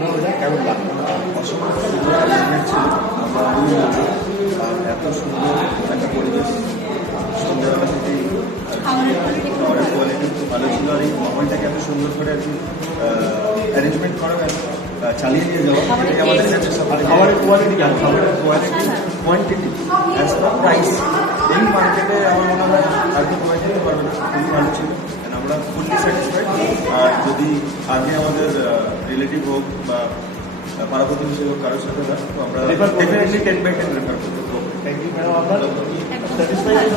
কেমন লাগলো? অসম্ভব সুন্দর অ্যারেঞ্জমেন্ট ছিল। আর এত সুন্দর একটা পরিবেশ, সন্ধ্যাবেলা থেকেই খাবারের কোয়ালিটি খুব ভালো ছিল। আর এই মাহলটাকে এত সুন্দর করে আর কি অ্যারেঞ্জমেন্ট করা, চালিয়ে নিয়ে যাওয়া, এটাই আমাদের কাছে খাবারের কোয়ালিটি কেমন? খাবারের quality, quantity as per price এই মার্কেটে আমার মনে হয় আর কি প্রোভাইড করতে পারবে না। খুবই ভালো ছিল, আমরা ফুললি স্যাটিসফাইড। আর যদি আগে আমাদের রিলেটিভ হোক বা পাড়া প্রতিবেশী হোক কারোর সাথে হয় তো আমরা ডেফিনেটলি 10/10 রেফার করবো। থ্যাংক ইউ ম্যাডাম, আপনার স্যাটিসফাইড?